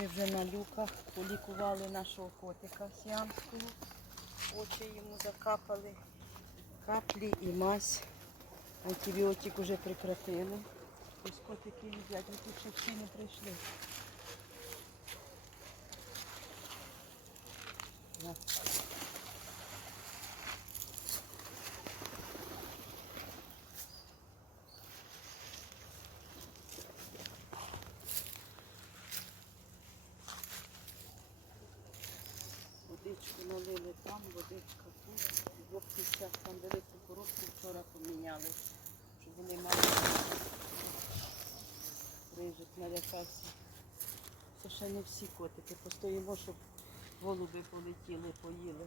Ми вже на люках полікували нашого котика сіамського. Очі йому закапали. Каплі і мазь. Антибіотик вже прекратили. Ось котики їдять, які ще всі не прийшли. Водичку налили там, водичка тут. В двох там велику коробку вчора поміняли, щоб вони мали рижик налякався. Це ще не всі котики. Постоїмо, щоб голуби полетіли, поїли.